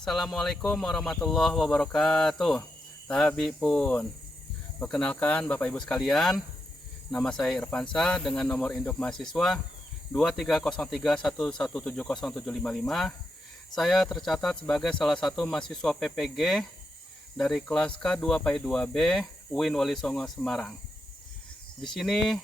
Assalamualaikum warahmatullahi wabarakatuh. Tabi pun. Perkenalkan Bapak Ibu sekalian, nama saya Irfansa dengan nomor induk mahasiswa 2303117075. Saya tercatat sebagai salah satu mahasiswa PPG dari kelas K2 PAI 2B UIN Wali Songo Semarang. Di sini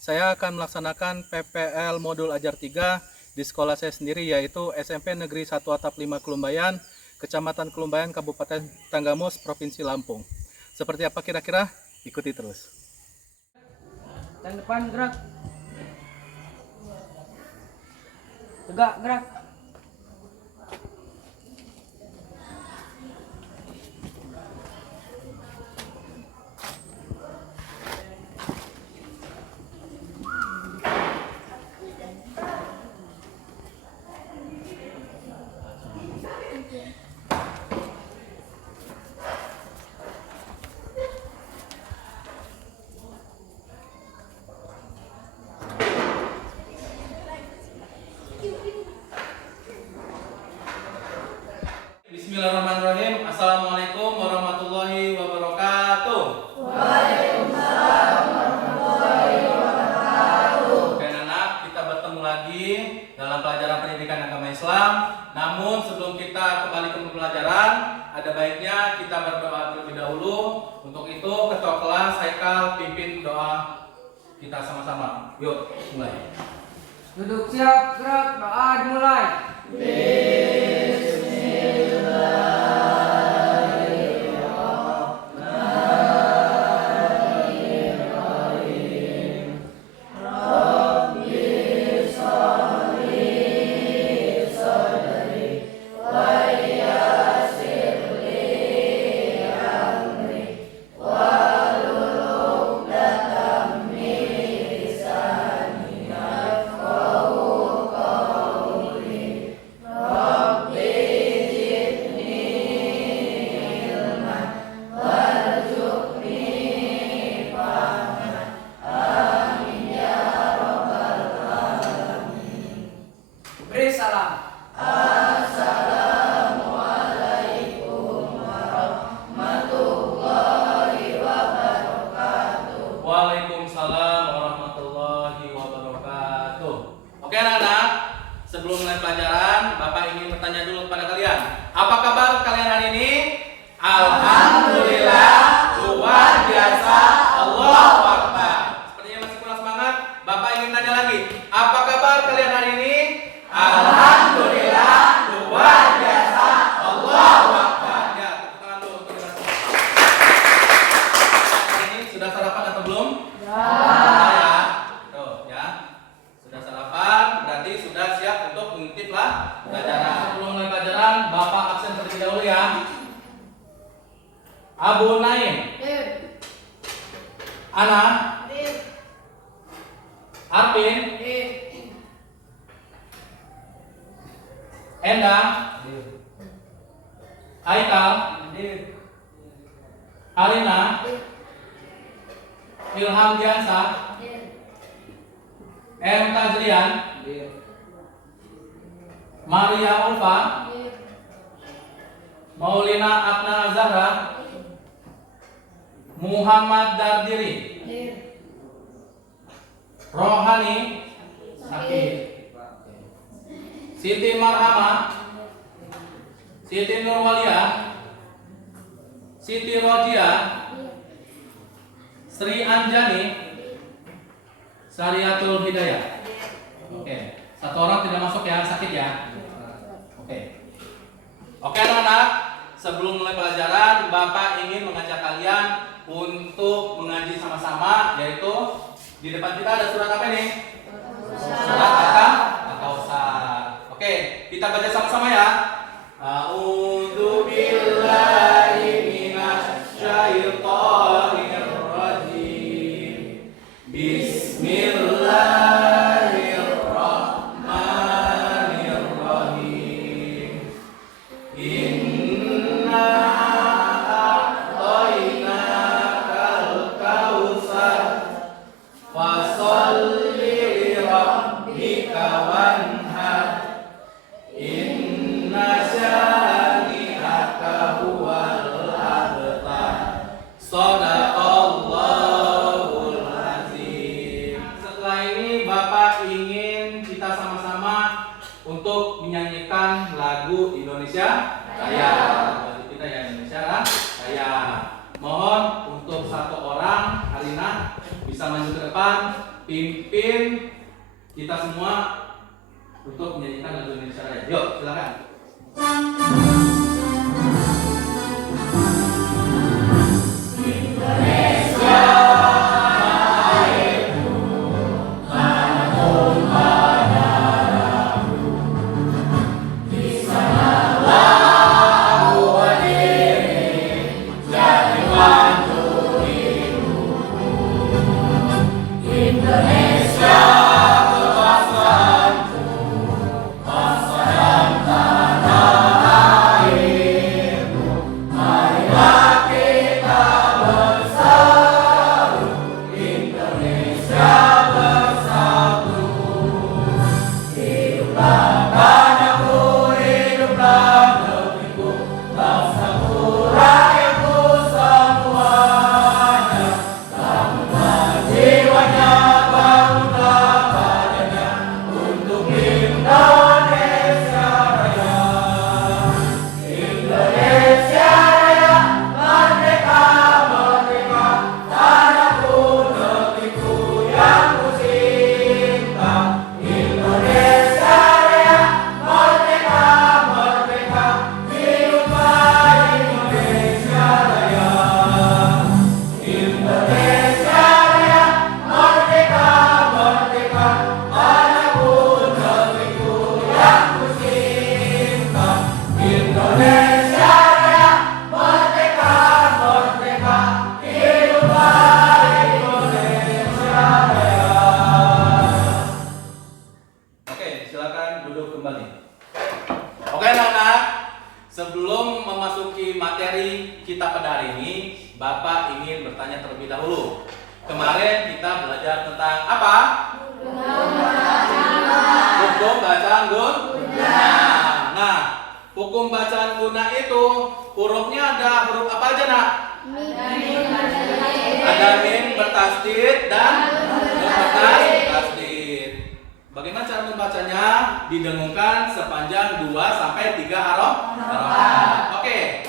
saya akan melaksanakan PPL modul ajar 3 di sekolah saya sendiri, yaitu SMP Negeri 1 Atap 5 Kelumbayan, Kecamatan Kelumbayan, Kabupaten Tanggamus, Provinsi Lampung. Seperti apa kira-kira? Ikuti terus. Yang depan gerak. Tegak gerak. Bismillahirrahmanirrahim. Assalamualaikum warahmatullahi wabarakatuh. Waalaikumsalam warahmatullahi wabarakatuh. Oke anak, kita bertemu lagi dalam pelajaran pendidikan agama Islam. Namun sebelum kita kembali ke pembelajaran, ada baiknya kita berdoa terlebih dahulu. Untuk itu ketua kelas Haikal pimpin doa kita sama-sama. Yuk mulai. Duduk siap, gerak, doa dimulai. Beri salam. Waalaikumsalam warahmatullahi wabarakatuh. Oke anak-anak, sebelum mulai pelajaran, Bapak ingin bertanya dulu kepada kalian. Apa kabar kalian hari ini? Alhamdulillah, luar biasa, Allahu Akbar. Sepertinya masih kurang semangat, Bapak ingin tanya lagi. Apa kabar kalian hari ini? Alhamdulillah, luar biasa, Allahu Akbar. Ya, tepuk tangan dulu untuk kita semua. Hari ini sudah sarapan atau belum? Ya. Tuh, ya. Sudah sarapan, berarti sudah siap untuk mengikuti pelajaran. Sebelum mulai pelajaran, Bapak absen terlebih dahulu ya. Abu Naim, Ana, Arvin, Endang, Haikal, Alina, Ilham Diansa, M. Tajrian, Maria Ulfa, Maulina Akna Zahra, Muhammad Dardiri, Rohani Sakit, Siti Marhama, Siti Nurwalia, Siti Rodia, Sri Anjani, Syariatul Hidayah. Oke, satu orang tidak masuk ya, sakit ya. Oke. Oke anak-anak, sebelum mulai pelajaran, Bapak ingin mengajak kalian untuk mengaji sama-sama, yaitu di depan kita ada surat apa nih? Surat Al-Kautsar. Oke, kita baca sama-sama ya. A'udzu billahi minasy syaithanir rajim. Bismillahirrahmanirrahim. Inna a'tainakal kautsar fasholli li rabbika wanhar. Inna Kaya. Wajib kita ya Indonesia kan? Kaya. Mohon untuk satu orang Harina bisa maju ke depan, pimpin kita semua untuk menyanyikan lagu Indonesia Raya. Yuk, silakan. Sebelum memasuki materi kita pada hari ini, Bapak ingin bertanya terlebih dahulu. Kemarin kita belajar tentang apa? Hukum bacaan guna. Nah, hukum bacaan guna itu hurufnya ada huruf apa aja, Nak? Ada mim bertasdid dan bertasdid. Bagaimana cara membacanya? Didengungkan sepanjang 2 sampai 3 harokat. Oke.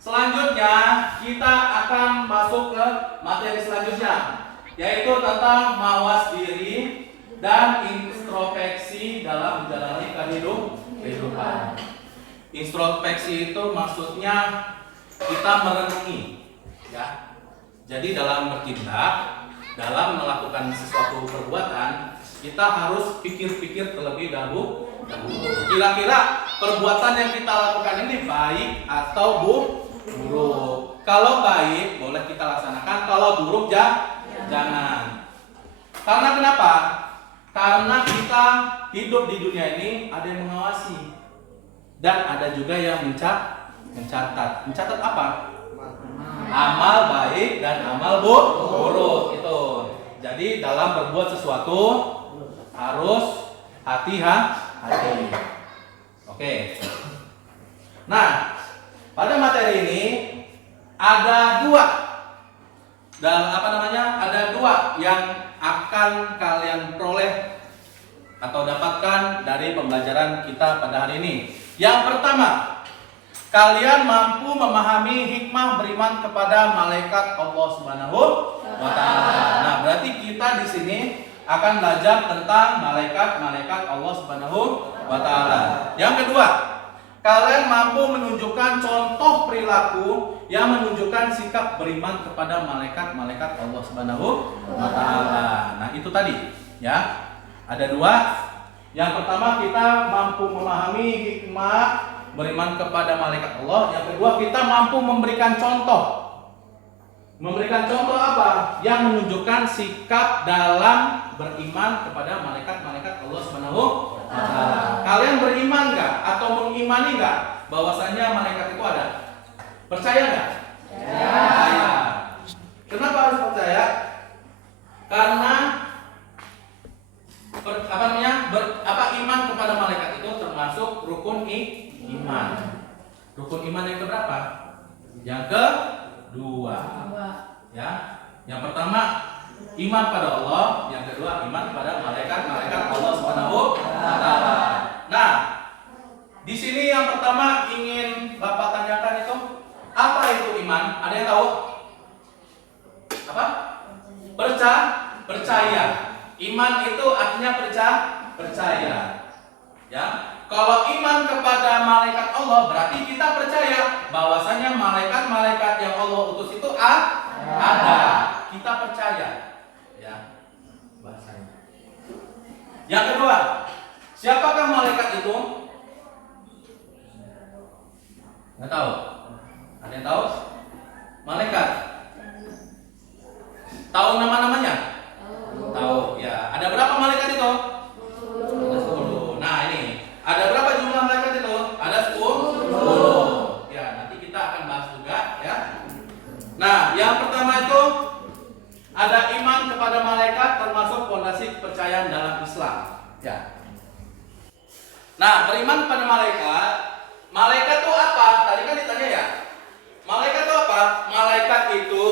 Selanjutnya kita akan masuk ke materi selanjutnya, yaitu tentang mawas diri dan introspeksi dalam menjalani kehidupan. Introspeksi itu maksudnya kita merenungi, ya. Jadi dalam bertindak, dalam melakukan sesuatu perbuatan, kita harus pikir-pikir terlebih dahulu. Kira-kira perbuatan yang kita lakukan ini baik atau buruk? Kalau baik boleh kita laksanakan, kalau buruk jangan. Karena kenapa? Karena kita hidup di dunia ini ada yang mengawasi dan ada juga yang mencatat. Mencatat apa? Amal baik dan amal buruk itu. Jadi dalam berbuat sesuatu harus hati-hati. Oke. Nah, pada materi ini ada dua yang akan kalian peroleh atau dapatkan dari pembelajaran kita pada hari ini. Yang pertama, kalian mampu memahami hikmah beriman kepada malaikat Allah Subhanahu wa Ta'ala. Nah, berarti kita di sini akan belajar tentang malaikat Allah Subhanahu wa Ta'ala. Yang kedua, kalian mampu menunjukkan contoh perilaku yang menunjukkan sikap beriman kepada malaikat Allah Subhanahu wa Ta'ala. Nah, itu tadi, ya. Ada dua. Yang pertama, kita mampu memahami hikmah beriman kepada malaikat Allah. Yang kedua, kita mampu memberikan contoh. Memberikan contoh apa? Yang menunjukkan sikap dalam beriman kepada malaikat Allah Subhanahu wa Ta'ala. Kalian beriman nggak atau mengimani nggak bahwasanya malaikat itu ada? Percaya nggak? Percaya. Kenapa harus percaya? Karena iman kepada malaikat itu termasuk rukun iman. Rukun iman yang keberapa? Yang kedua. Ya. Yang pertama iman pada Allah, yang kedua iman pada malaikat Allah Subhanahu wa Ta'ala. Nah, Di sini yang pertama ingin Bapak tanyakan itu, apa itu iman? Ada yang tahu? Apa? Percaya. Iman itu artinya percaya. Ya. Kalau iman kepada malaikat Allah berarti kita percaya bahwasanya malaikat-malaikat yang Allah utus itu ada. Kita percaya. Ya. Bahasanya. Yang kedua, siapakah malaikat itu? Nggak tahu. Ada yang tahu? Malaikat. Tahu nama-namanya? Tahu. Ya. Ada berapa malaikat itu? Ada 10. Nah ini. Ada berapa jumlah malaikat itu? Ada 10. Ya. Nanti kita akan bahas juga. Ya. Nah, yang pertama itu ada iman kepada malaikat termasuk fondasi kepercayaan dalam Islam. Ya. Nah, beriman kepada malaikat. Malaikat itu apa? Tadi kan ditanya ya. Malaikat itu apa? Malaikat itu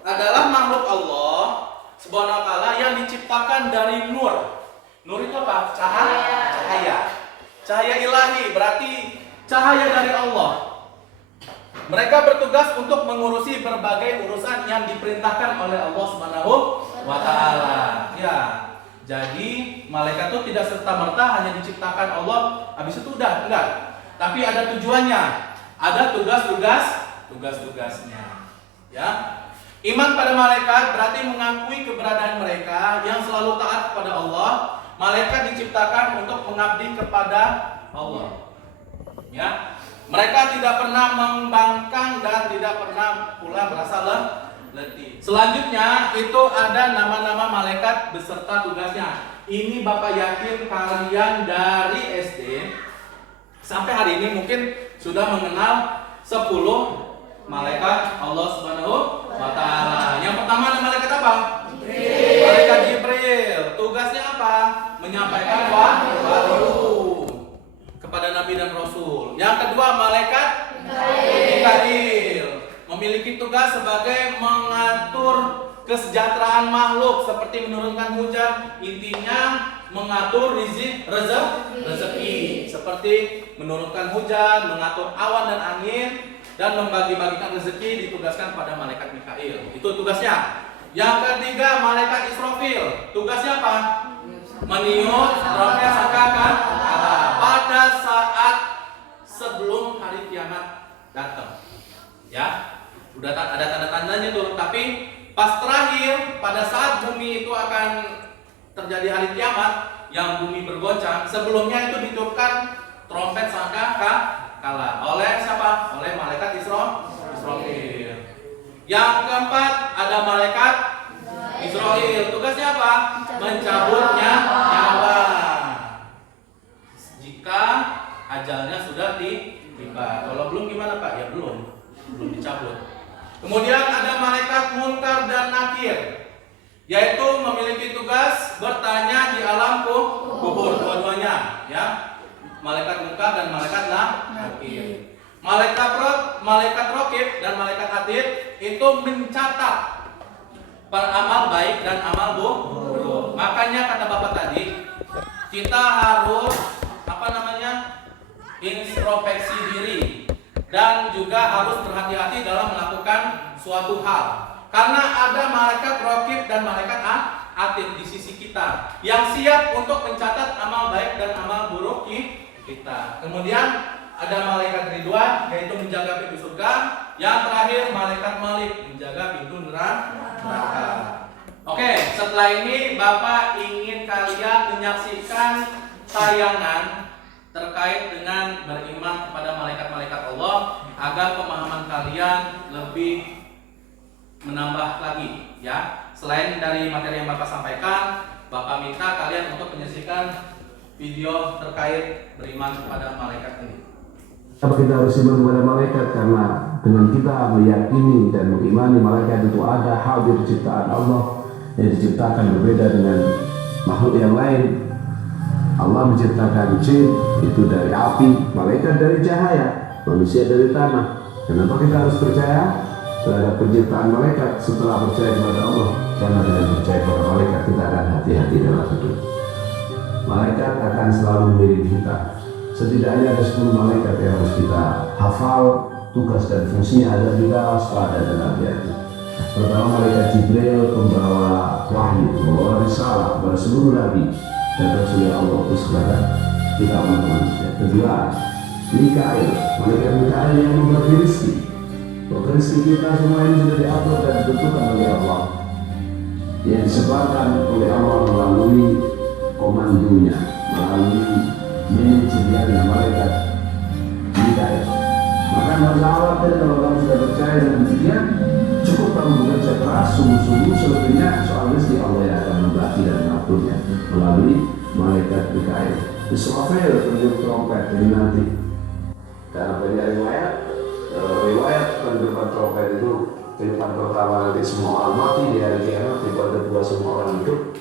adalah makhluk Allah Subhanahu wa taala yang diciptakan dari nur. Nur itu apa? Cahaya. Cahaya ilahi berarti cahaya dari Allah. Mereka bertugas untuk mengurusi berbagai urusan yang diperintahkan oleh Allah Subhanahu wa taala. Ya. Jadi malaikat itu tidak serta-merta hanya diciptakan Allah habis itu udah, enggak. Tapi ada tujuannya. Ada tugas-tugasnya. Ya. Iman pada malaikat berarti mengakui keberadaan mereka yang selalu taat kepada Allah. Malaikat diciptakan untuk mengabdi kepada Allah. Ya. Mereka tidak pernah membangkang dan tidak pernah pula merasa letih. Selanjutnya itu ada nama-nama malaikat beserta tugasnya. Ini Bapak yakin kalian dari SD sampai hari ini mungkin sudah mengenal 10 malaikat Allah Subhanahu wa taala. Yang pertama ada malaikat apa? Jibril. Malaikat Jibril. Tugasnya apa? Menyampaikan wahyu kepada nabi dan rasul. Yang kedua malaikat Mikail. Memiliki tugas sebagai mengatur kesejahteraan makhluk seperti menurunkan hujan, intinya mengatur rezeki seperti menurunkan hujan, mengatur awan dan angin dan membagi-bagikan rezeki ditugaskan pada malaikat Mikail. Itu tugasnya. Yang ketiga malaikat Israfil. Tugasnya apa? Meniup trompet sangkakala pada saat sebelum hari kiamat datang. Ya. Udah ada tanda-tandanya tuh, tapi pas terakhir pada saat bumi itu akan terjadi hari kiamat yang bumi bergoncang, sebelumnya itu ditiupkan trompet sangkakala oleh siapa? Oleh malaikat Israfil. Yang keempat ada malaikat Israel. Tugasnya apa? Mencabutnya nyawa jika ajalnya sudah tiba. Kalau belum gimana Pak? Ya belum dicabut. Kemudian ada malaikat Munkar dan Nakir, yaitu memiliki tugas bertanya di alam kubur, dua-duanya, ya. Malaikat Munkar dan malaikat Nakir. Malaikat Raqib dan malaikat Atid itu mencatat amal baik dan amal buruk. Makanya kata Bapak tadi, kita harus introspeksi diri. Dan juga harus berhati-hati dalam melakukan suatu hal. Karena ada malaikat Raqib dan malaikat Atid di sisi kita yang siap untuk mencatat amal baik dan amal buruk kita. Kemudian ada malaikat Ridwan yaitu menjaga pintu surga. Yang terakhir malaikat Malik menjaga pintu neraka. Oke, setelah ini Bapak ingin kalian menyaksikan tayangan terkait dengan beriman kepada malaikat-malaikat Allah agar pemahaman kalian lebih menambah lagi, ya. Selain dari materi yang Bapak sampaikan, Bapak minta kalian untuk menyaksikan video terkait beriman kepada malaikat ini. Kita harus iman kepada malaikat karena dengan kita meyakini dan mengimani malaikat itu ada hadir ciptaan Allah yang diciptakan berbeda dengan makhluk yang lain. Allah menciptakan jin itu dari api, malaikat dari cahaya, manusia dari tanah. Kenapa kita harus percaya terhadap penciptaan malaikat setelah percaya kepada Allah? Karena dengan percaya kepada malaikat kita akan hati-hati dalam hidup. Malaikat akan selalu mengiringi kita Setidaknya ada 10 malaikat yang harus kita hafal tugas dan fungsinya agar kita waspada dan hati-hati. Pertama, malaikat Jibril pembawa wahyu, membawa risalah kepada seluruh nabi dan rasul yang Allah utus kepada kita manusia. Kedua, Mikail, malaikat Mikail yang membagi rezeki. Rezeki kita semua ini sudah diatur dan ditentukan oleh Allah, yang disebarkan oleh Allah melalui komandonya, melalui manajemennya malaikat Mikail. Maka nggak khawatir kalau kamu sudah percaya dan demikian, cukup kamu bekerja keras sungguh-sungguh, selebihnya soal rezeki Allah yang akan membagi dan mengaturnya melalui malaikat Mikail. Israfil penunjuk trompet ini nanti, karena banyak riwayat penunjukan trompet itu kehidupan pertama nanti semua orang mati di hari kiamat, tiba kedua semua orang hidup,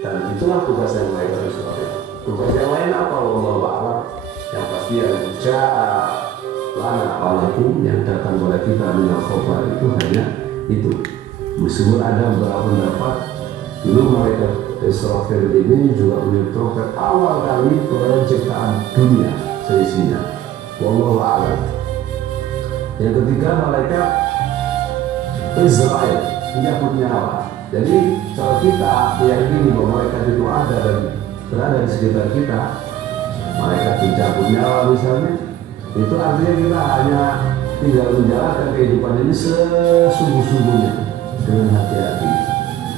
dan itulah tugas yang malaikat Israfil. Tugas yang lain apa? Wallahu a'lam. Yang pasti yang lana walakum yang datang kepada kita minal khobar itu hanya itu. Meskipun ada beberapa pendapat dulu malaikat Israfil ini juga punya trompet awal kali penciptaan dunia seisinya. Wallahu a'lam. Yang ketiga malaikat Israel menyambut nyawa. Jadi kalau kita meyakini bahwa malaikat itu ada dan berada di sekitar kita, malaikat mencabut nyawa misalnya, itu artinya kita hanya tinggal menjalankan kehidupan ini sesungguh-sungguhnya dengan hati-hati.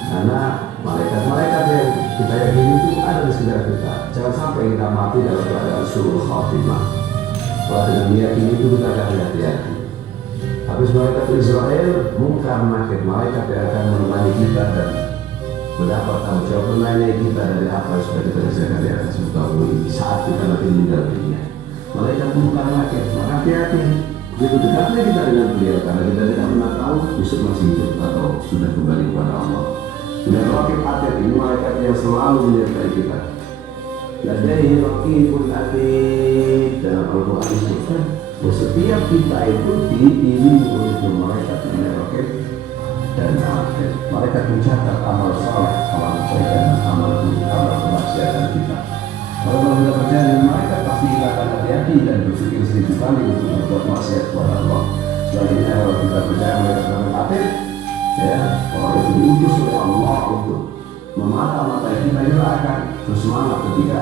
Karena malaikat-malaikat yang kita yakini itu ada di sekitar kita. Jangan sampai kita mati dalam keadaan suruh khatimah. Kalau dengan meyakini itu kita akan hati-hati. Habis malaikat Israel, Munkar Nakir, malaikat yang akan menemani kita dan mendapat tanggung jawab menanya kita dari apa yang sudah kita kerjakan di atas muka bumi saat kita nanti meninggal dunia. Malaikat Munkar Nakir, maka hati-hati. Begitu dekatnya kita dengan beliau karena kita tidak pernah tahu besok masih hidup atau sudah kembali kepada Allah. Dan Raqib Atid ini malaikat yang selalu menyertai kita. Ladaihi Raqibun Atid, dalam Al-Quran disebutkan bahwa setiap kita itu diiringi oleh malaikat yang Raqib dan Atid. Malaikat mencatat amal saleh, amal kebaikan, amal buruk, amal kemaksiatan kita. Kalau kita percaya dengan malaikat, pasti kita akan hati-hati dan berpikir 1000 kali untuk berbuat maksiat kepada Allah. Selanjutnya kalau kita percaya malaikat yang Atid, ya, orang itu diutus oleh Allah untuk memata-matai kita, juga akan bersemangat ketika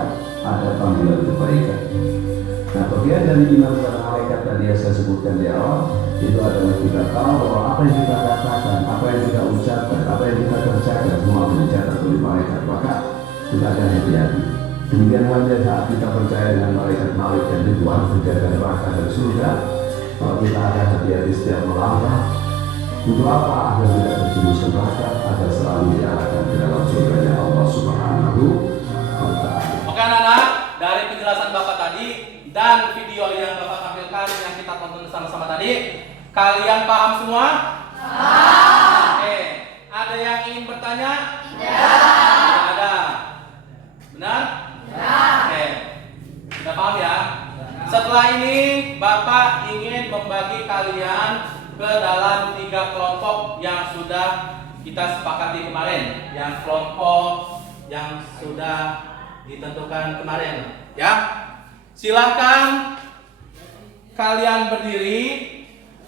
ada panggilan kebaikan. Nah, bagian dari iman kepada malaikat tadi yang saya sebutkan di awal itu adalah kita tahu bahwa apa yang kita katakan, apa yang kita ucapkan, apa yang kita kerjakan semua dicatat oleh malaikat. Maka kita akan hati-hati. Demikian halnya saat kita percaya dengan malaikat itu Tuhan menjaga neraka dan surga, kalau kita akan hati-hati setiap melangkah. Untuk apa? Agar tidak terjerumus ke neraka, agar selalu diarahkan ke dalam surganya Allah Subhanahu wa Ta'ala. Oke anak-anak, dari penjelasan Bapak tadi dan video yang Bapak tampilkan yang kita tonton sama-sama tadi, kalian paham semua? Paham. Oke, ada yang ingin bertanya? Tidak ada. Benar? Benar. Oke, sudah paham ya? Setelah ini Bapak ingin membagi kalian ke dalam 3 kelompok yang sudah kita sepakati kemarin, yang kelompok yang sudah ditentukan kemarin, ya. Silahkan kalian berdiri,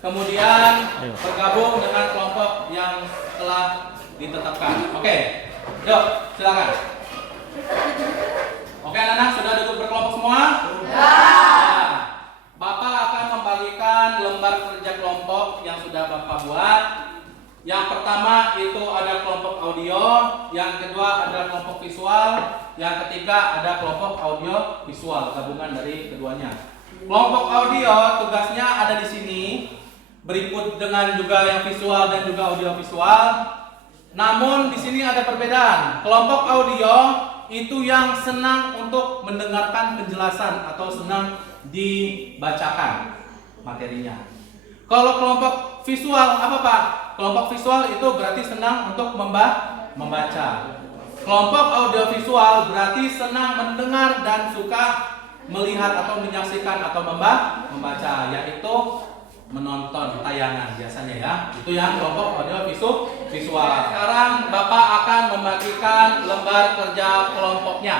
kemudian bergabung dengan kelompok yang telah ditetapkan. Oke, yuk silakan. Oke anak-anak, sudah duduk berkelompok semua? Sudah. Bapak akan membagikan lembar kerja kelompok yang sudah Bapak buat. Yang pertama itu ada kelompok audio, yang kedua ada kelompok visual, yang ketiga ada kelompok audio visual, gabungan dari keduanya. Kelompok audio tugasnya ada di sini, berikut dengan juga yang visual dan juga audio visual. Namun di sini ada perbedaan. Kelompok audio itu yang senang untuk mendengarkan penjelasan atau senang dibacakan materinya. Kalau kelompok visual apa Pak? Kelompok visual itu berarti senang untuk membaca. Kelompok audio visual berarti senang mendengar dan suka melihat atau menyaksikan atau membaca, yaitu menonton tayangan biasanya ya. Itu yang kelompok audio visual. Sekarang Bapak akan membagikan lembar kerja kelompoknya.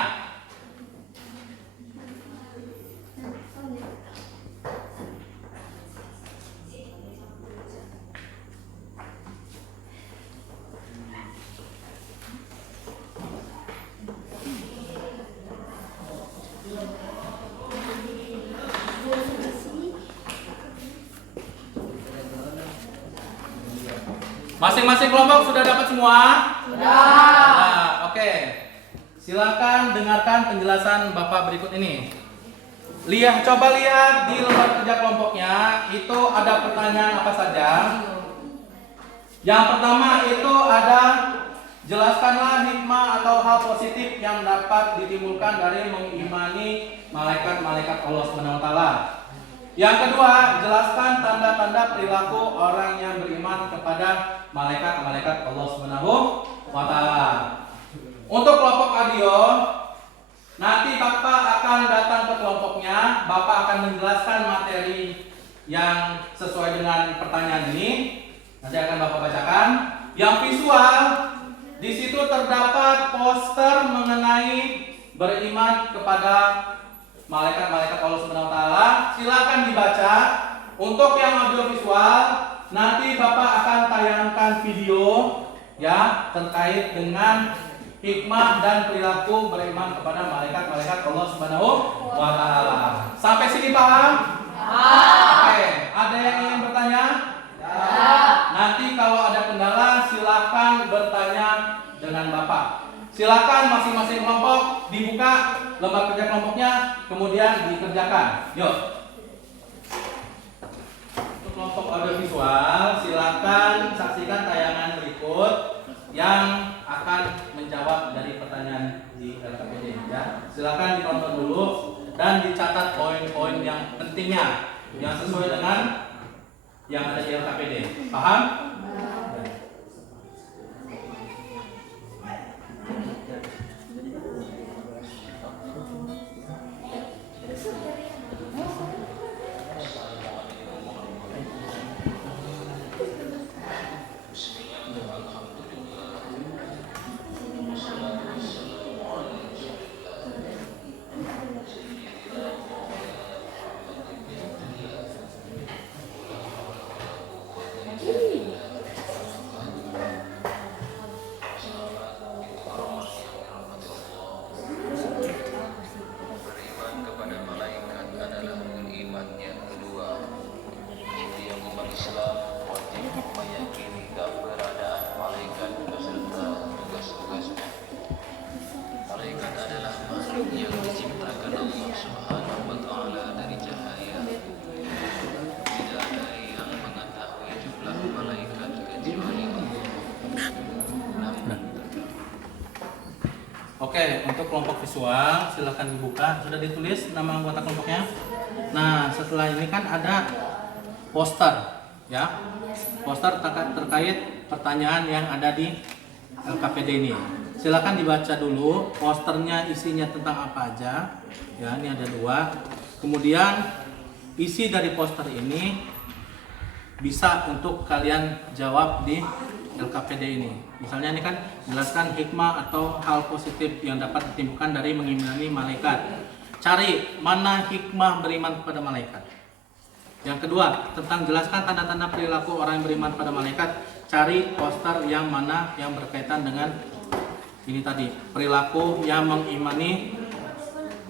Masing-masing kelompok sudah dapat semua? Sudah. Oke. Silakan dengarkan penjelasan Bapak berikut ini. Coba lihat di lembar kerja kelompoknya, itu ada pertanyaan apa saja. Yang pertama itu ada, jelaskanlah hikmah atau hal positif yang dapat ditimbulkan dari mengimani malaikat-malaikat Allah Subhanahu wa taala. Yang kedua, jelaskan tanda-tanda perilaku orang yang beriman kepada malaikat-malaikat Allah Subhanahu wa taala. Untuk kelompok audio, nanti Bapak akan datang ke kelompoknya, Bapak akan menjelaskan materi yang sesuai dengan pertanyaan ini. Nanti akan Bapak bacakan. Yang visual, di situ terdapat poster mengenai beriman kepada malaikat-malaikat Allah Subhanahu wa taala. Silakan dibaca. Untuk yang audio visual, nanti Bapak akan tayangkan video ya terkait dengan hikmah dan perilaku beriman kepada malaikat-malaikat Allah Subhanahu wa taala. Sampai sini paham? Oke, ada yang ingin bertanya? Nanti kalau ada kendala silakan bertanya dengan Bapak. Silakan masing-masing kelompok dibuka lembar kerja kelompoknya, kemudian dikerjakan. Yuk. Untuk kelompok audiovisual, silakan saksikan tayangan berikut yang akan menjawab dari pertanyaan di LKPD. Ya, silakan ditonton dulu dan dicatat poin-poin yang pentingnya yang sesuai dengan yang ada di LKPD. Paham? Oke, untuk kelompok visual silakan dibuka. Sudah ditulis nama anggota kelompoknya. Nah, setelah ini kan ada poster, ya, poster terkait pertanyaan yang ada di LKPD ini. Silakan dibaca dulu posternya, isinya tentang apa aja. Ya, ini ada 2. Kemudian isi dari poster ini bisa untuk kalian jawab di LKPD ini. Misalnya ini kan jelaskan hikmah atau hal positif yang dapat ditimbulkan dari mengimani malaikat. Cari mana hikmah beriman kepada malaikat. Yang kedua, tentang jelaskan tanda-tanda perilaku orang yang beriman pada malaikat. Cari poster yang mana yang berkaitan dengan ini tadi, perilaku yang mengimani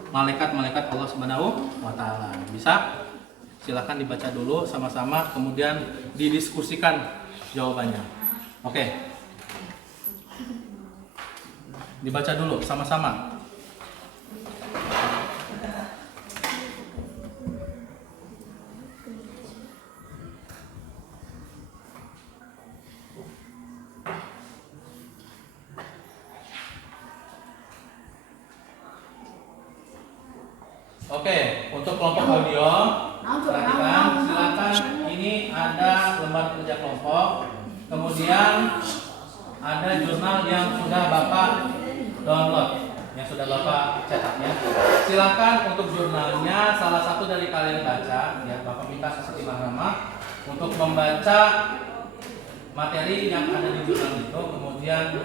malaikat-malaikat Allah Subhanahu wa taala. Bisa? Silakan dibaca dulu sama-sama, kemudian didiskusikan jawabannya. Oke. Dibaca dulu sama-sama. Oke, untuk kelompok audio, perhatikan, silakan. Ini ada lembar kerja kelompok, kemudian ada jurnal yang sudah Bapak download, yang sudah Bapak cetak ya. Silakan untuk jurnalnya salah satu dari kalian baca, ya. Bapak minta Siti Mahrama untuk membaca materi yang ada di jurnal itu, kemudian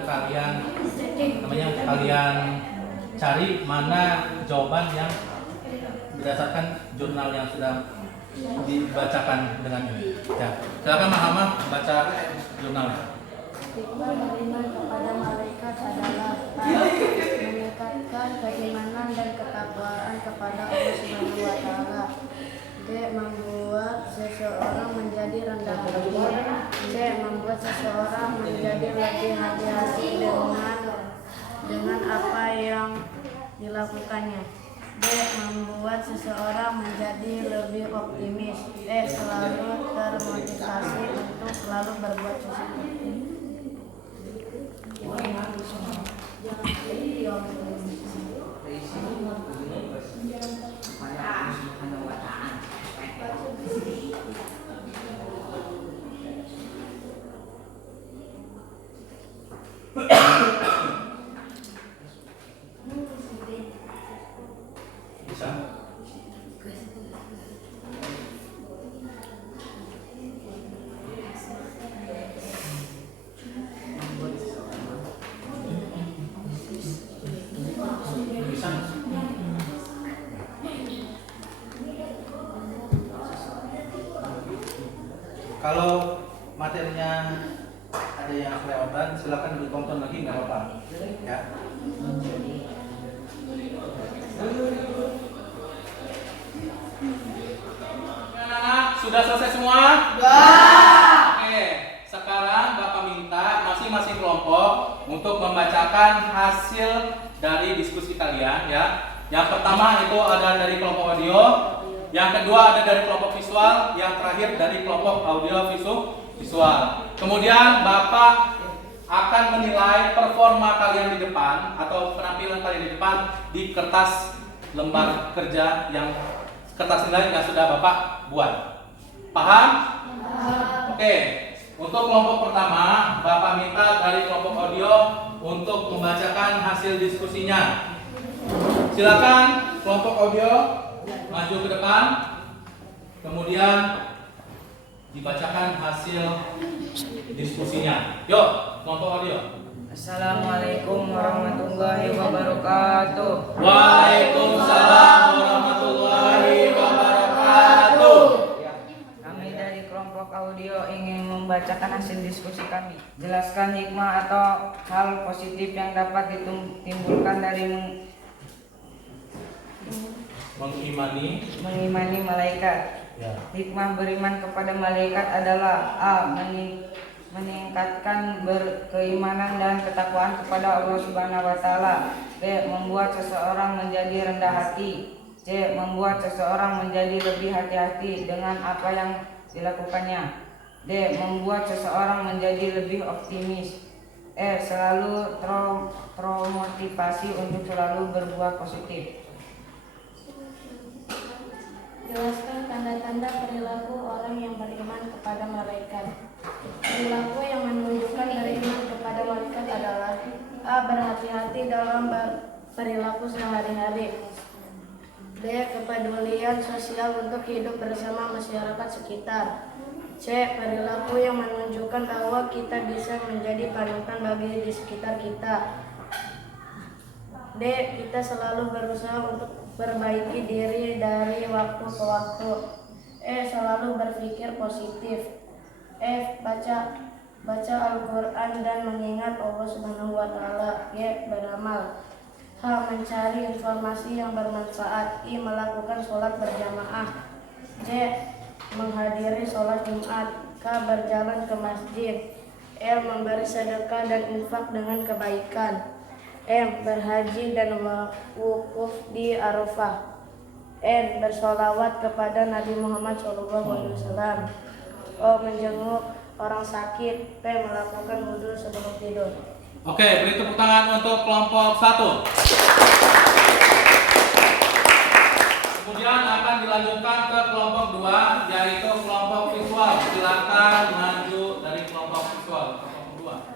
kalian cari mana jawaban yang berdasarkan jurnal yang sudah dibacakan dengan ini. Ya, silakan Mahrama baca jurnalnya. Hikmah beriman kepada malaikat adalah meningkatkan keimanan dan ketakwaan kepada Allah Subhanahu wa taala. D. Membuat seseorang menjadi rendah hati. C. Membuat seseorang menjadi lebih hati-hati dengan apa yang dilakukannya. D. Membuat seseorang menjadi lebih optimis. E. Selalu termotivasi untuk selalu berbuat positif. Bisa? Bisa? Kalau materinya ada yang kelewatan, silakan ditonton lagi, nggak apa-apa. Ya. Anak-anak, sudah selesai semua? Sudah. Oke, sekarang Bapak minta masing-masing kelompok untuk membacakan hasil dari diskusi kalian ya. Yang pertama itu ada dari kelompok audio, yang kedua ada dari kelompok visual, yang terakhir dari kelompok audio visual. Kemudian Bapak akan menilai performa kalian di depan atau penampilan kalian di depan di kertas lembar kerja yang kertas nilai yang sudah Bapak buat. Paham? Oke. Untuk kelompok pertama, Bapak minta dari kelompok audio untuk membacakan hasil diskusinya. Silakan kelompok audio maju ke depan. Kemudian dibacakan hasil diskusinya. Yuk, kelompok audio. Assalamualaikum warahmatullahi wabarakatuh. Waalaikumsalam warahmatullahi wabarakatuh. Kami dari kelompok audio ingin membacakan hasil diskusi kami. Jelaskan hikmah atau hal positif yang dapat ditimbulkan dari mengimani malaikat. Ya. Hikmah beriman kepada malaikat adalah A. Meningkatkan keimanan dan ketakwaan kepada Allah Subhanahu wa taala. B. Membuat seseorang menjadi rendah hati. C. Membuat seseorang menjadi lebih hati-hati dengan apa yang dilakukannya. D. Membuat seseorang menjadi lebih optimis. E. Selalu termotivasi untuk selalu berbuat positif. Jelaskan tanda-tanda perilaku orang yang beriman kepada malaikat. Perilaku yang menunjukkan beriman kepada malaikat adalah A. Berhati-hati dalam perilaku sehari-hari. B. Kepedulian sosial untuk hidup bersama masyarakat sekitar. C. Perilaku yang menunjukkan bahwa kita bisa menjadi panutan bagi di sekitar kita. D. Kita selalu berusaha untuk perbaiki diri dari waktu ke waktu. E. Selalu berpikir positif. F. Baca Al-Quran dan mengingat Allah Subhanahu wa taala. Y. Beramal. H. Mencari informasi yang bermanfaat. I. Melakukan sholat berjamaah. J. Menghadiri sholat Jumat. K. Berjalan ke masjid. L. Memberi sedekah dan infak dengan kebaikan. M. Berhaji dan wukuf di Arafah. N. Bersolawat kepada Nabi Muhammad SAW. O. Menjenguk orang sakit. P. Melakukan wudhu sebelum tidur. Oke, beri tepuk tangan untuk kelompok 1. Kemudian akan dilanjutkan ke kelompok 2, yaitu kelompok visual. Silakan maju dari kelompok visual. Kelompok 2.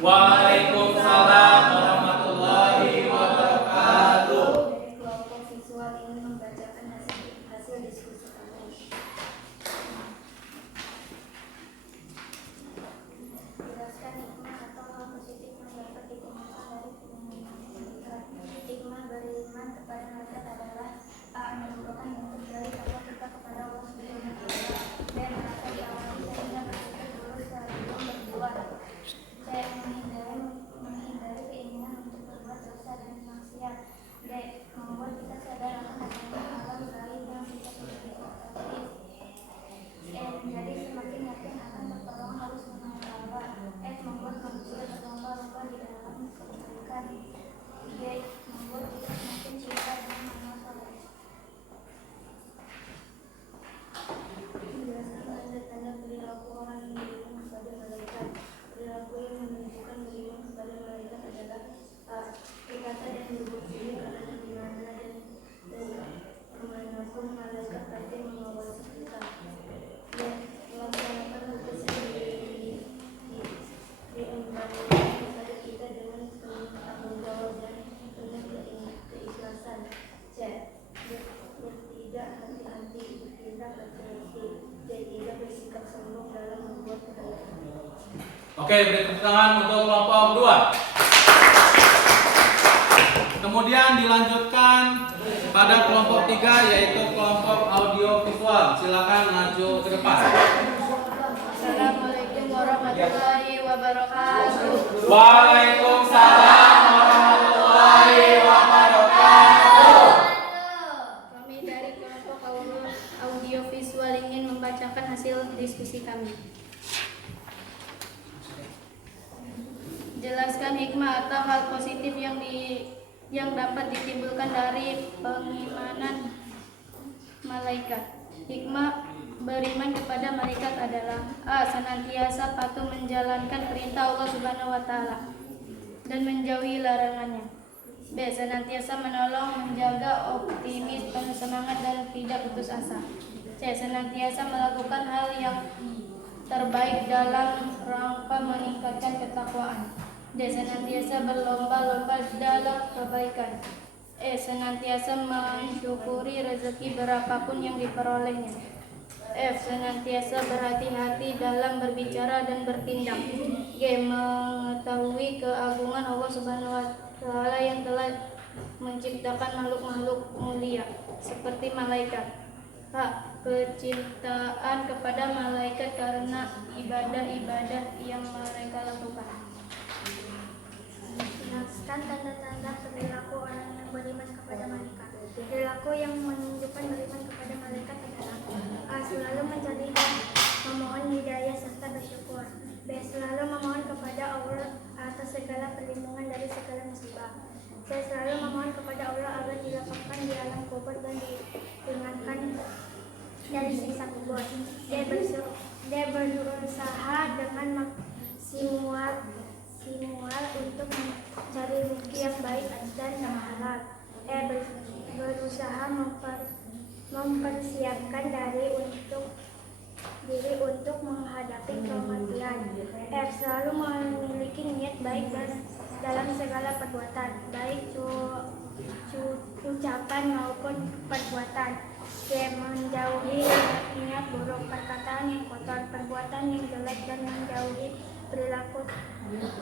Waalaikumsalam warahmatullahi wabarakatuh. Kelompok visual ingin membacakan hasil diskusi kami. Jelaskan hikmah atau hal positif yang dapat ditemukan dari pengumuman malaikat. Hikmah beriman kepada malaikat adalah A. Merupakan bentuk dari takwa kita kepada Allah Subhanahu wa taala. B. Merasa diawasi sehingga berpikir dulu sebelum berbuat. C. Menghindari D. Membuat kita sadar akan adanya alam lain yang bisa kita. E. Menjadi semakin yakin akan pertolongan harus menolak. F. Membuat manusia berlomba-lomba di dalam kebaikan. G. Membuat kita semakin cinta dengan manusia. Menjelaskan tanda-tanda perilaku orang yang beriman kepada malaikat. Perilaku yang menunjukkan beriman kepada malaikat adalah A. Berkata dan berbukti karena dimana dan kemanapun malaikat pasti mengawasi kita. B. Melaksanakan tugas yang diembankan kepada kita dengan penuh tanggung jawab dan penuh keikhlasan. C. Bertindak hati-hati, bertindak hati-hati. D. Tidak bersikap sombong dalam membuat kebaikan. Oke, beri tepuk tangan untuk kelompok 2. Kemudian dilanjutkan pada kelompok 3 yaitu kelompok audio visual. Silakan maju ke depan. Assalamualaikum warahmatullahi wabarakatuh. Waalaikumsalam warahmatullahi wabarakatuh. Kami dari kelompok audio visual ingin membacakan hasil diskusi kami. Jelaskan hikmah atau hal positif yang dapat ditimbulkan dari pengimanan malaikat. Hikmah beriman kepada malaikat adalah A. Senantiasa patuh menjalankan perintah Allah Subhanahu wa taala dan menjauhi larangannya. B. Senantiasa menolong, menjaga, optimis, penuh semangat dan tidak putus asa. C. Senantiasa melakukan hal yang terbaik dalam rangka meningkatkan ketakwaan. D. Senantiasa berlomba-lomba dalam kebaikan. E. Senantiasa mensyukuri rezeki berapapun yang diperolehnya. F. Senantiasa berhati-hati dalam berbicara dan bertindak. G. Mengetahui keagungan Allah Subhanahu wa taala yang telah menciptakan makhluk-makhluk mulia seperti malaikat. H. Kecintaan kepada malaikat karena ibadah-ibadah yang mereka lakukan. Jelaskan tanda-tanda perilaku orang yang beriman kepada malaikat. Perilaku yang menunjukkan beriman kepada malaikat adalah A. Selalu mencari dan memohon hidayah serta bersyukur. B. Selalu memohon kepada Allah atas segala perlindungan dari segala musibah. C. Selalu memohon kepada Allah agar dilapangkan di alam kubur dan diringankan dari siksa kubur. D. Berusaha dengan maksimal untuk mencari rezeki yang baik dan yang halal. E. Berusaha mempersiapkan diri untuk menghadapi kematian. F. Selalu memiliki niat baik dalam segala perbuatan, baik ucapan maupun perbuatan. C. Menjauhi niat buruk, perkataan yang kotor, perbuatan yang jelek, dan menjauhi perilaku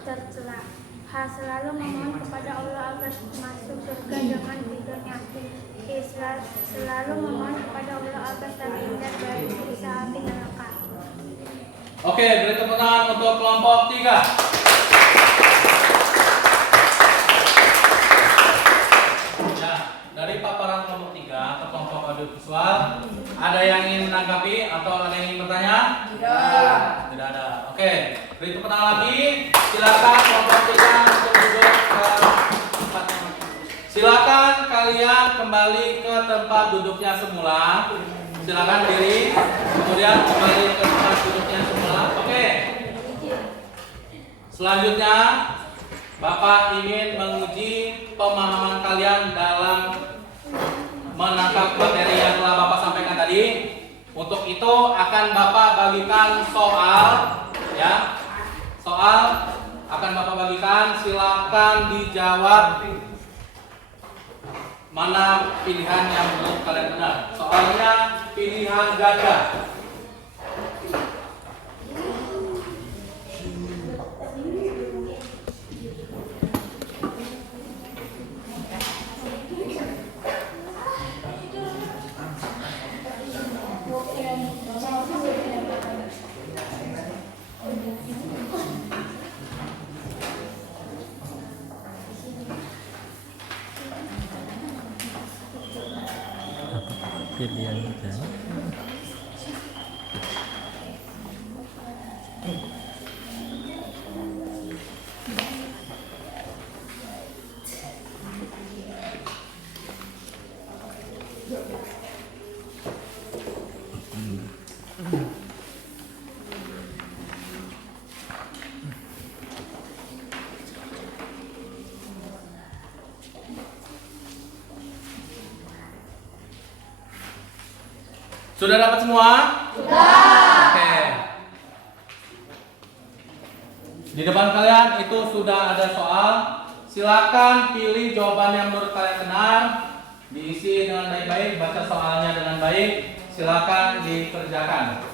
tercela. H. Selalu memohon kepada Allah agar masuk surga dengan ridhonya. I. Selalu memohon kepada Allah agar terhindar dari siksa api neraka. Oke, beri tepuk tangan untuk kelompok 3. Ya, dari paparan kelompok 3 atau kelompok audio visual, ada yang ingin menanggapi atau ada yang ingin bertanya? Tidak ada. Oke, beri tepuk tangan lagi. Silakan kelompok 3 untuk duduk ke tempatnya. Silakan kalian kembali ke tempat duduknya semula. Silakan diri, kemudian kembali ke tempat duduknya semula. Oke. Selanjutnya, Bapak ingin menguji pemahaman kalian dalam menangkap materi yang telah Bapak sampaikan tadi. Untuk itu akan Bapak bagikan soal, ya. Soal akan Bapak bagikan, silakan dijawab mana pilihan yang menurut kalian benar. Soalnya pilihan ganda. pilihan aja. Sudah dapat semua? Sudah. Oke. Di depan kalian itu sudah ada soal. Silakan pilih jawaban yang menurut kalian benar. Diisi dengan baik-baik, baca soalnya dengan baik. Silakan dikerjakan.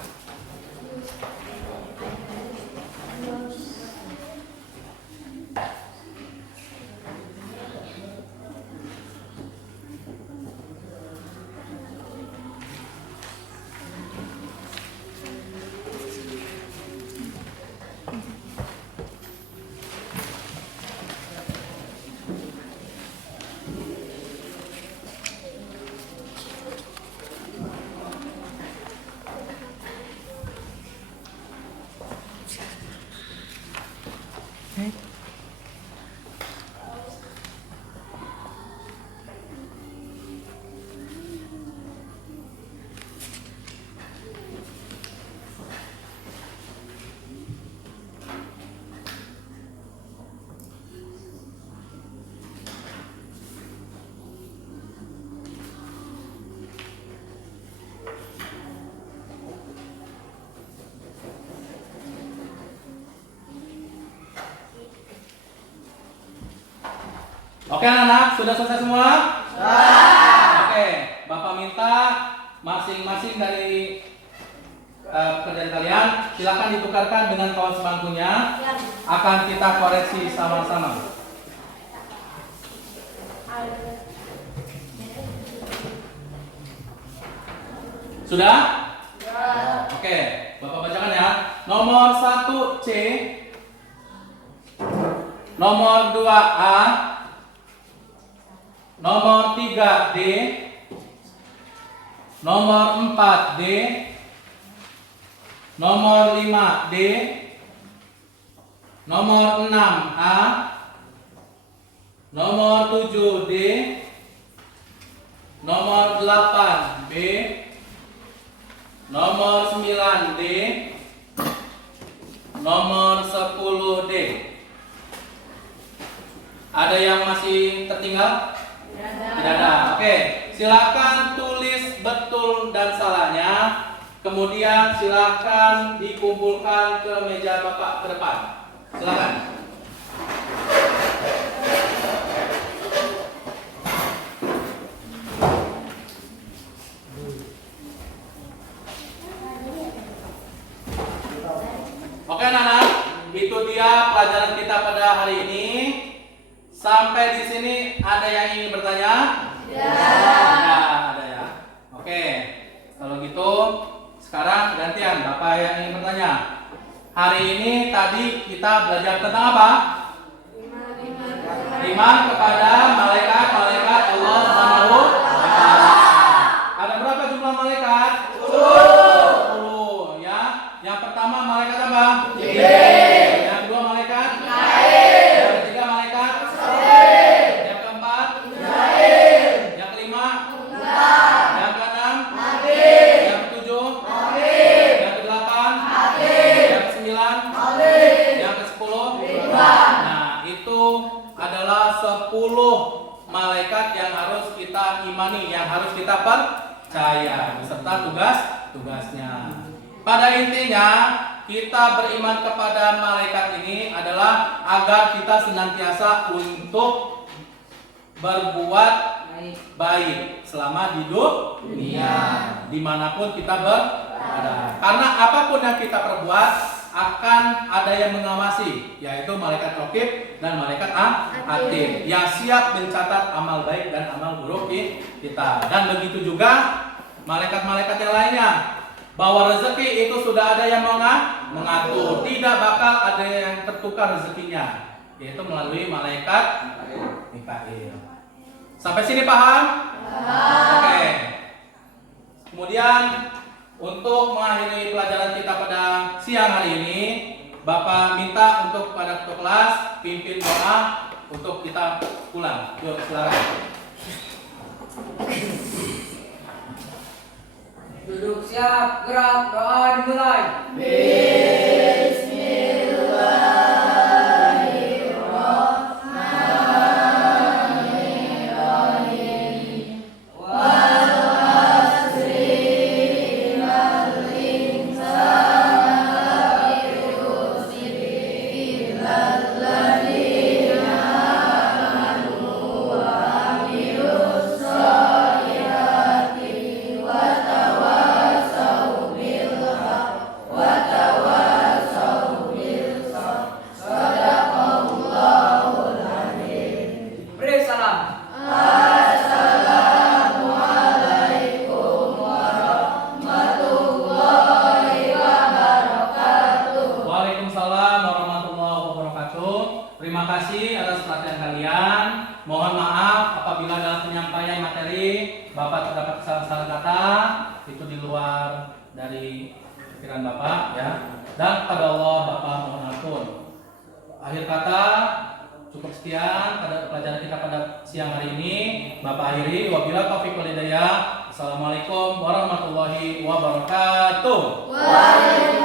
Oke anak-anak, sudah selesai semua? Sudah. Oke, Bapak minta masing-masing dari pekerjaan kalian silakan ditukarkan dengan kawan sebangkunya. Akan kita koreksi sama-sama. Sudah? Sudah. Oke, Bapak bacakan ya. Nomor 1 C, nomor 2 A, nomor 3 D, nomor 4 D, nomor 5 D, nomor 6 A, nomor 7 D, nomor 8 B, nomor 9 D, nomor 10 D. Ada yang masih tertinggal? Tidak ada. Oke, silakan tulis betul dan salahnya. Kemudian silakan dikumpulkan ke meja Bapak ke depan. Silakan. Oke anak-anak, itu dia pelajaran kita pada hari ini. Sampai di sini ada yang ingin bertanya? Ya. Ada ya. Oke. Kalau gitu sekarang gantian Bapak yang ingin bertanya. Hari ini tadi kita belajar tentang apa? Iman kepada malaikat-malaikat Allah Subhanahu wa taala. Ada berapa jumlah malaikat? 10 ya. Yang pertama malaikat apa? Jibril. Yang kedua malaikat? Mikail. Yang ketiga malaikat? Yang keempat? Mikail. Yang kelima? Mungkar. Yang keenam? Nabil. Yang ketujuh? Nabil. Yang kedelapan? Nabil. Yang kesembilan? Nabil. Yang kesepuluh? Ridwan. Nah, itu adalah 10 malaikat yang harus kita imani, yang harus kita percaya beserta tugas-tugasnya. Pada intinya, kita beriman kepada malaikat ini adalah agar kita senantiasa untuk berbuat baik selama hidup dunia, dimanapun kita berada. Karena apapun yang kita perbuat akan ada yang mengawasi, yaitu malaikat raqib dan malaikat atid yang siap mencatat amal baik dan amal buruk kita. Dan begitu juga malaikat-malaikat yang lainnya. Bahwa rezeki itu sudah ada yang mengatur, tidak bakal ada yang tertukar rezekinya, yaitu melalui malaikat Mikail. Sampai sini paham? Oke. Kemudian untuk mengakhiri pelajaran kita pada siang hari ini, Bapak minta untuk pada ketua kelas pimpin doa untuk kita pulang. Yuk, silakan. Duduk siap, gerak, doa dimulai. Beri salam. Waalaikumsalam warahmatullahi wabarakatuh. Terima kasih atas perhatian kalian. Mohon maaf apabila dalam penyampaian materi Bapak terdapat kesalahan kata, itu di luar dari pikiran Bapak ya. Dan kepada Allah Bapak mohon ampun. Akhir kata cukup sekian pada pelajaran kita pada siang hari ini. Bapak akhiri wabillahi taufiq wal hidayah. Assalamualaikum warahmatullahi wabarakatuh. Waalaikumsalam.